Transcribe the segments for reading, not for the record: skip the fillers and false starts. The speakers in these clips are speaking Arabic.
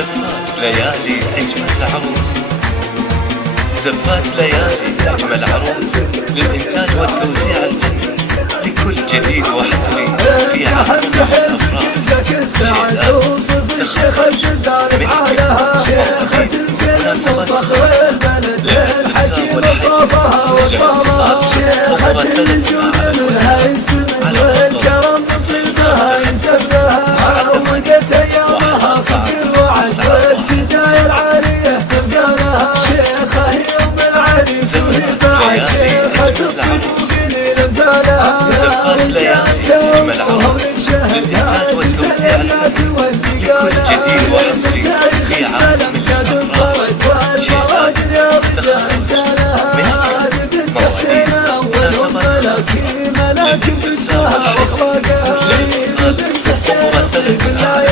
زفات ليالي أجمل عروس، زفات ليالي أجمل عروس، للإنتاج والتوزيع الفني لكل جديد وحصري في عالم الأفراح. شيلات الشيخ الجزائري عليها شيخة تمثل وفخر البلد للحكيم وصفها وطلها شيخة الجود منها يستمد والكرم نصيبها ينسبها وقت ايامها صدر وعد والسجايا العالية تبقى لها شيخة يوم العريس وهي بعد شيخة الطيب يبقى لها زفات ليالي أجمل عروس، للإنتاج والتوزيع الفني لكل جديد وحصري في عالم الأفراح. شيلات تخرج من مواليد مناسبات خاصة للاستفسار والحجز يرجى الاتصال ومراسلة على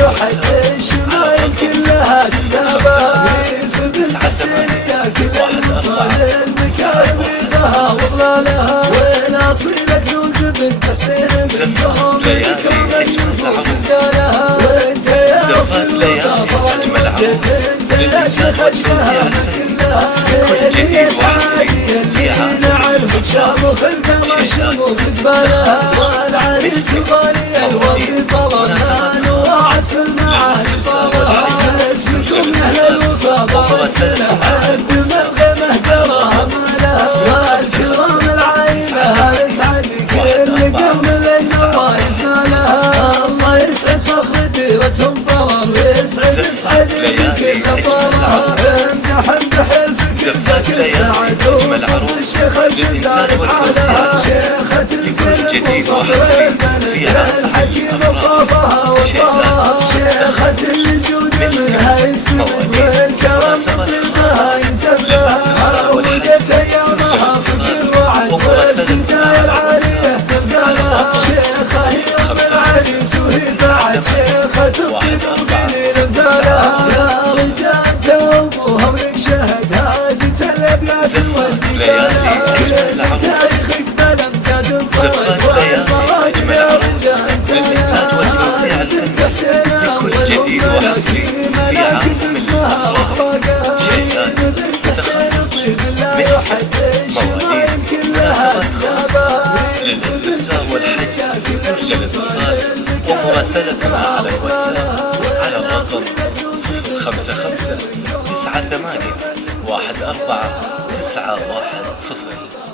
الواتساب على الرقم 558 زفات ليالي أجمل عروس، زفات ليالي أجمل عروس، للإنتاج والتوزيع الفني لكل جديد وحصري في عالم الأفراح. شيلات والعريس غالي الوفي طلبها وعسف المعاني طلبها اسمكم أهل الوفا ضرسلها حب مرغمه دراهم لها والكرام العايلة يسعد كل قوم للنوايف لها الله يسعد فخر ديرتهم ضرر يسعد كل ضرر امدح امدح زفات ليالي أجمل عروس، للإنتاج والتوزيع لكل جديد وحصري في عالم الأفراح. شيلات شيخة الجود منها يستمد والكرم منها ينسبها وقت ايامها صدر وعد والسجايا العالية تبقى لها شيخة يوم العريس وهي بعد شيخة الطيب يبقى لها يا رجال توبوها ويشهدها جنس الابيات ليالي أجمل عروس، زفات ليالي أجمل عروس، للإنتاج والتوزيع الفني لكل جديد وحصري في عالم الأفراح. شيلات تخرج من مواليد مناسبات خاصة للاستفسار والحجز يرجى الاتصال ومراسلتنا على الواتساب على الرقم 055 98 14 910.